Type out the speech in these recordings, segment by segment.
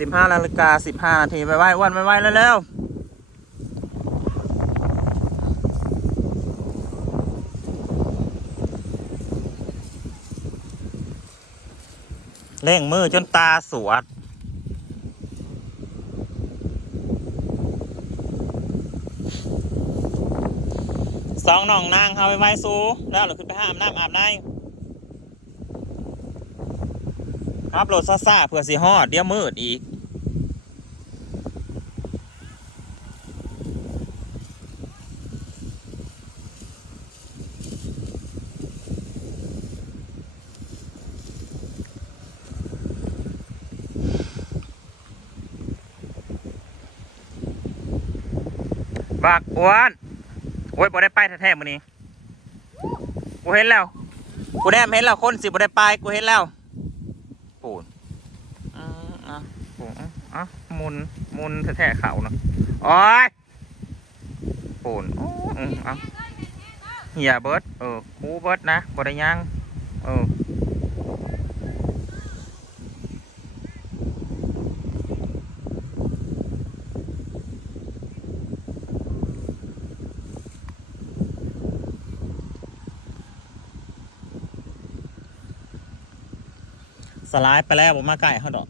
สิบห้านาฬิกาสิบห้านาทีไปไหว้อ้วนไปไหว้เร็วๆเร่งมือจนตาสวดสองน่องนางเอาไปไว้ซูแล้วเราขึ้นไปห้ามน้ำอาบในครับโหลดซ่าซาๆเผื่อสีฮอดเดี๋ยวมืดอีก บักอ้วนโอ้ยบ่ได้ไปแท้ๆมื้อนี้กูเห็นแล้ว กูแนมเห็นแล้วคนสิบ่ได้ไปกูเห็นแล้วปูนอ่าอะปูนอะอะหมุนมุนแท้ๆเขาเนาะโอ้ยปูนอ้อืมอะเหียเบิร์ดเออคูเบิร์ดนะบ่ได้ยังเออ สไลด์ไปแล้วผมมาใกล้เขาดอก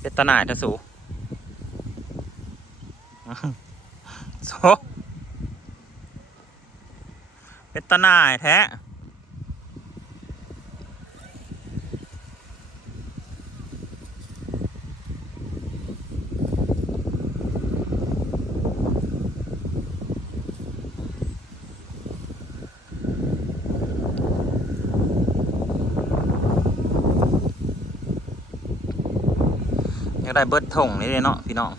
เป็นตาหน่ายทะสูโซเป็นตาหน่ายแท้ ได้เบิร์ดถงนี่เลยเนาะพี่น้อง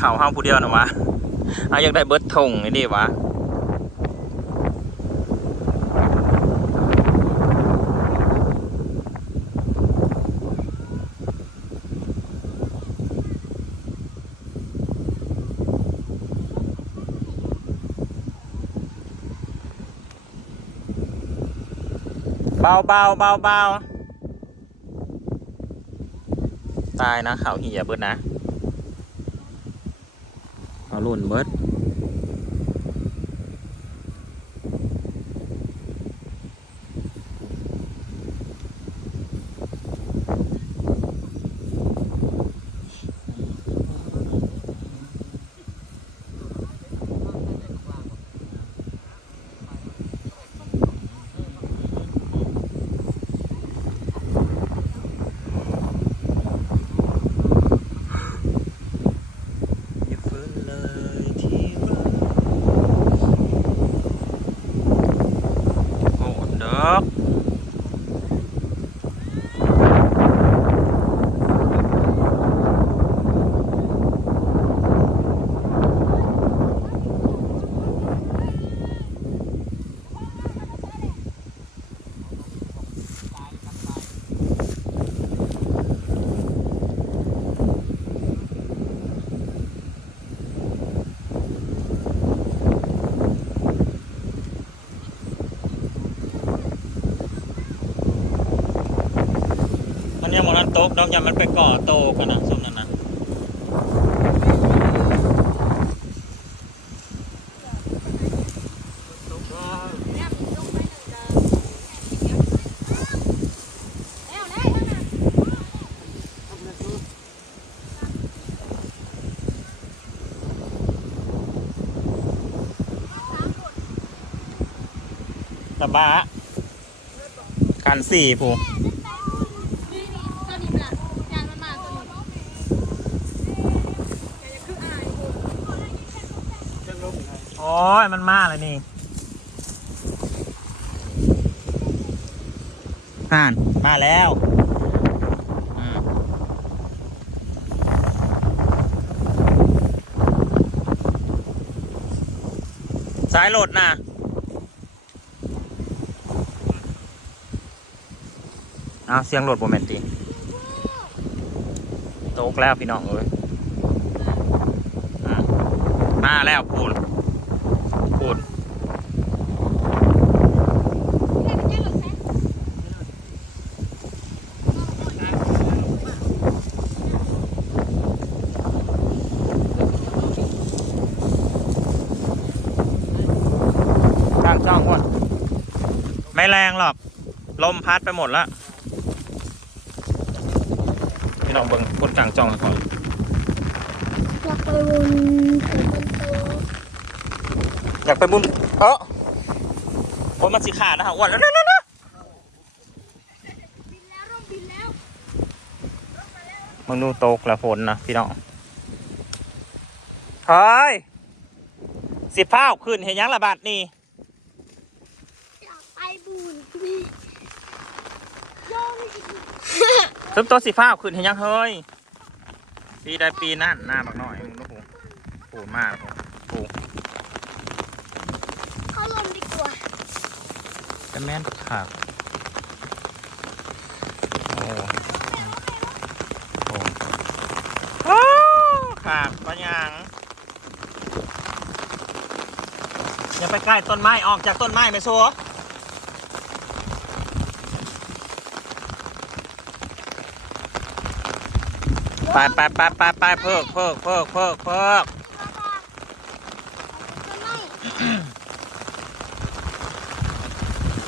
ข่าวห้าผู้เดียวนะวะเอาอยากได้เบิร์ดถงนี่ดิวะเบาเบาเบาเบา ตายนะเขาเหี่ยเบิดนะเขาหล่นเบิดอย่าฟื้นเลยที่รักโอ้เด็กมันยังหมดอันโต๊ะดอกยังมันไปก่อโตกันนะส้มนั่นนะตะบะกันสี่ผู้ ยมันมาเลยนี่อ่านมาแล้วสายโหลดนะอาเสียงโหลดโมเมนตีตกแล้วพี่น้องเอ้ยมาแล้วพูดางจ้องอ้วน ไม่แรงหรอก ลมพัดไปหมดละพี่น้องเบิ่งคนกลางจ้องก่อนอยากไปวนถึงบนโต๊ะอยากไปบุญเออโอ้ยมันสีขาดนะฮะอ้วนแล้วนั่นนั่นบินแล้วร่มบินแล้วมึงดูตกแล้วฝนนะพี่น้องเฮ้ยสิพ้าวขึ้นเห็นยังระบาดนี่ อยากไปบุญพี่ โยนอีกทุบโต๊ะสิพ้าวขึ้นเห็นยังเฮ้ยปีใดปีนั่นหน้าบักหน่อยมึงดูหูปูมากปูเข้าลมดีกว่าจะแม่นขาดโอ้โอ้โอ้ขาดปะยังอย่าไปใกล้ต้นไม้ออกจากต้นไม้ไม่ซั ไปไปไปไปไปเพิกเพิกเพิกเพิกเพิก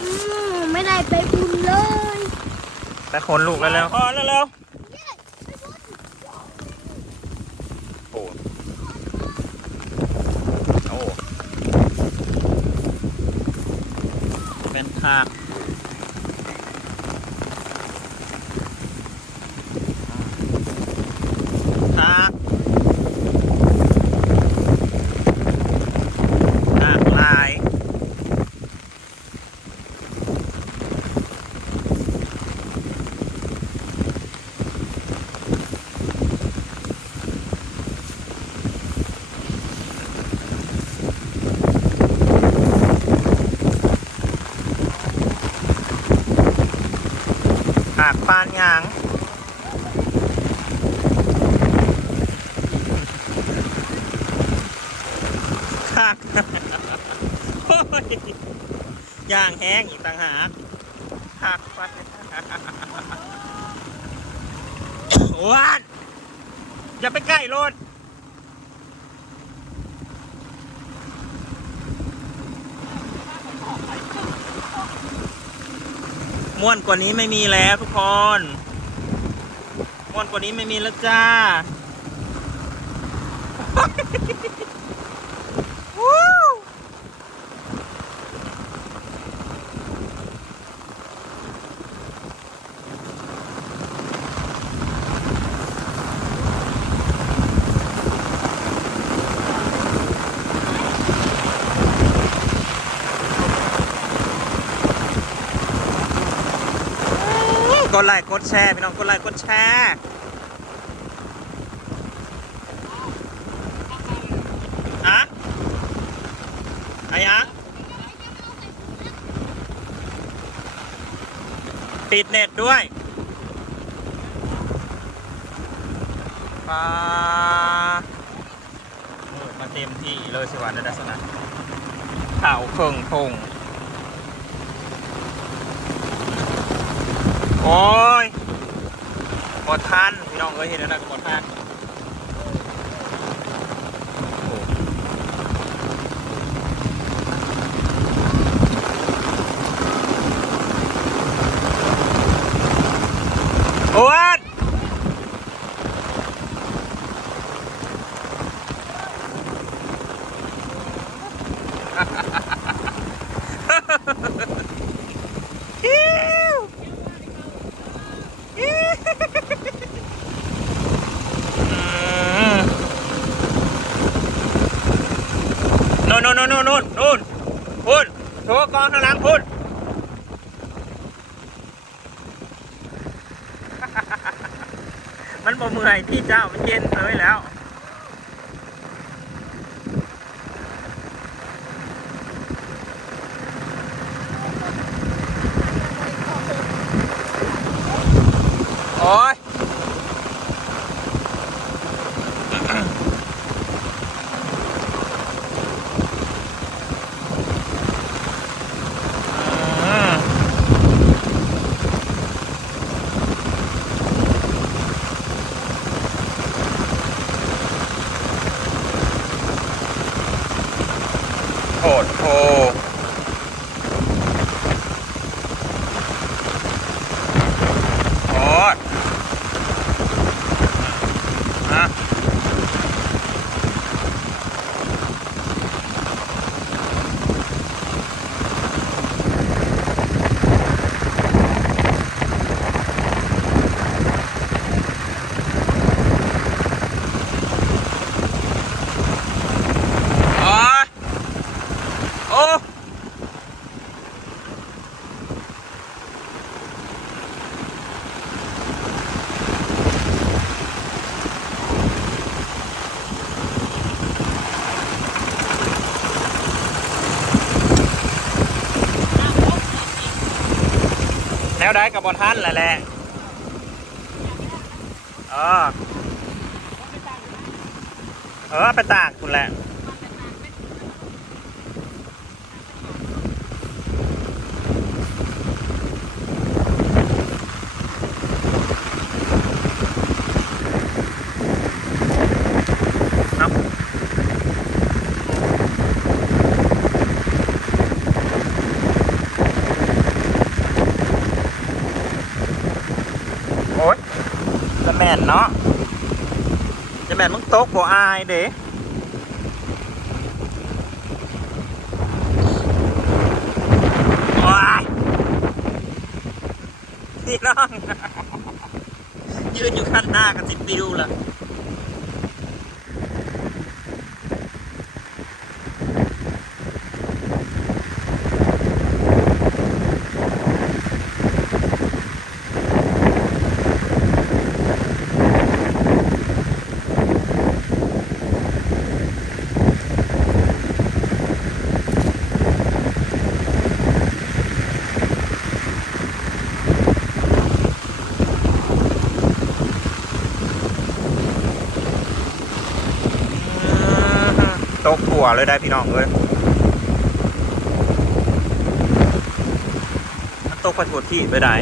อืมไม่ได้ไปบุญเลยแต่คนลูกแล้วแล้วอ๋อแล้วแล้วโอ้โอ้เป็นคากคากคากลาย หากปานหยางคัก โอ้ ย่างแห้งอีกต่างหากคักปัดว้านอย่าไปใกล้รถม่วนกว่านี้ไม่มีแล้วทุกคนม่วนกว่านี้ไม่มีแล้วจ้า วู้ก ดไลค์กดแชร์พี่น้องกดไลค์กดแชร์อะไอะไรอะปิดเน็ตด้วยปลามาเต็มที่เลยสิวันในดัชนะข่าวเคิงพง โอ้ยกดทันพี่น้องเคยเห็นแล้วนะกดทันโอ้ยอิ๊ว นู่นนู่นนู่นนู่นนู่นนู่นพุ่นโชว์กองข้างหลังพุ่น มันบ่เมื่อยพี่เจ้ามันเย็นเลยแล้ว โอ้ย อืมโหดโพ แน วได้กับบอลท่านแหละแหละเออเออไปตากคุณแหละ เอาโอ๊ยจะแม่นเนาะ จะแม่นมึงโต๊ะบ่อายเด้ว้ายพี่น้องยืนอยู่ข้างหน้ากับสิปิวล่ะ ตกหัวเลยได้พี่น้องเลยมันตกไปถั่วที่ไปได้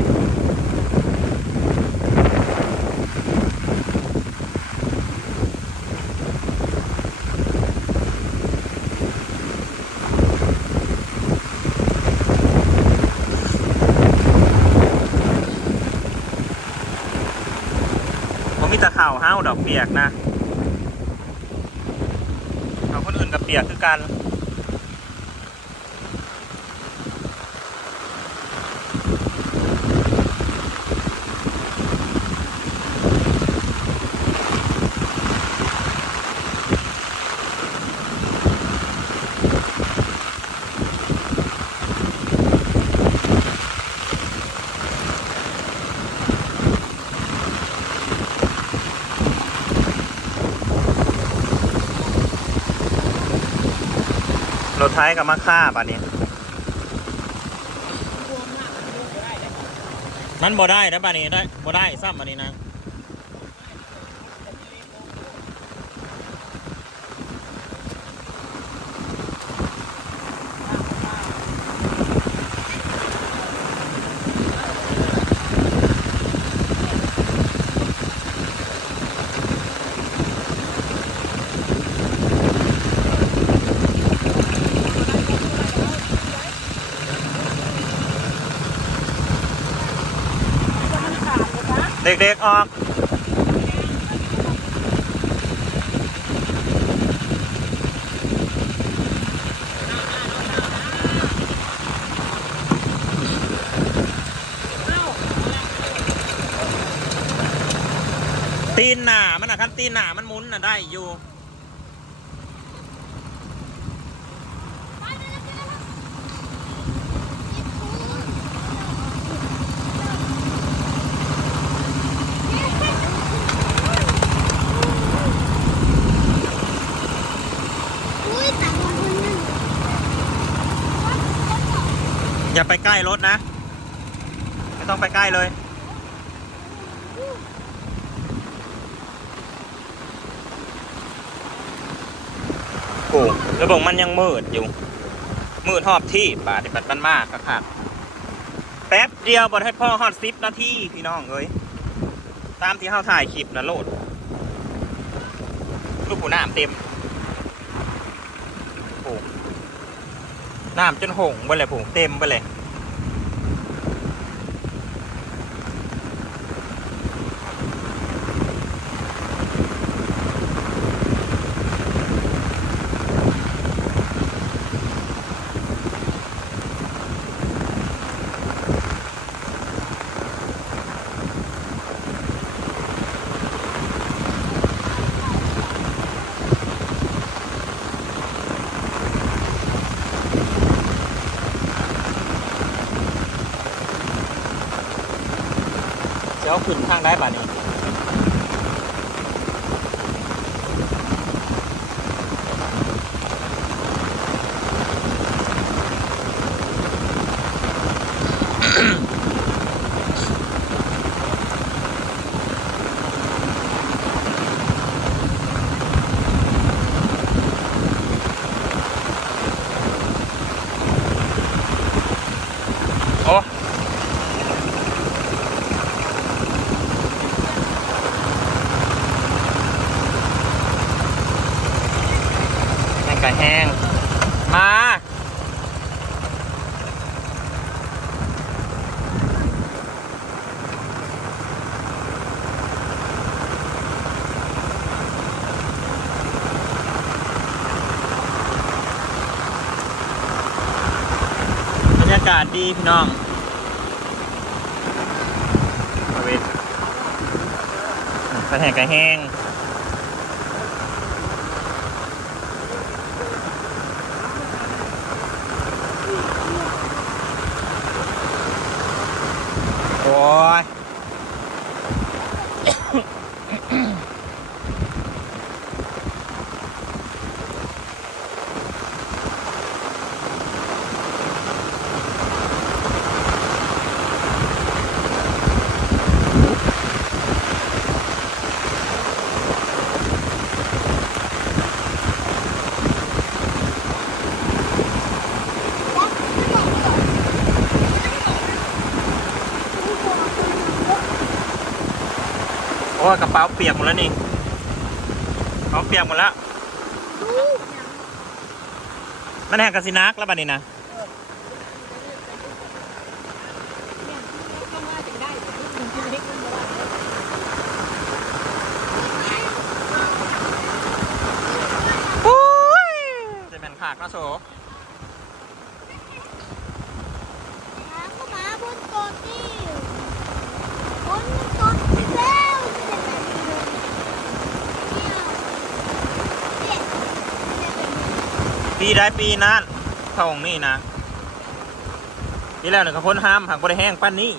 ผมมีแตะข่าวห้าวดอกเปียกนะ เปียกคือกัน รถไทยกับมาค่าป่ะนี้ มันบ่ได้นะป่ะนี้ได้บ่ได้ซ้ำป่ะนี้นะ ด็กๆออก ตีนหนามันนะคันตีนหนามันหมุนน่ะได้อยู่ อุ้ยแต่คนนึง อย่าไปใกล้รถนะ ไม่ต้องไปใกล้เลย โอ้แล้วบมันยังมืดอยู่ มืดหอบที่บาดบัดมันมากครับแป๊บเดียวบอให้พ่อฮอดซิปนาทีพี่น้องเอ้ยตามที่เขาถ่ายคลิปนะโลดลูกหูน้ำเต็มโอ้ น้ำจนหงไปเลยผงเต็มไปเลย เดี๋ยวขึ้นทางได้ป่ะนี้ากาศดีพี่น้องประเวณกระแหงกระแห้ง กระเป๋าเปียกหมดแล้วนี่กระเป๋าเปียกหมดแล้วมันแหงกระสินักแล้วบัดนี้นะปุ้ยจะเป็นขากนะโซ น้ำก็มาบนโต๊ะนี่บนโต๊ะแล้วเนี่ยเนี่ย ปี ได้ปีนั้นเท่าของนี่นะปีแล้วหนึ่งกระพ้นห้ามหักบริแห้งปั้นนี่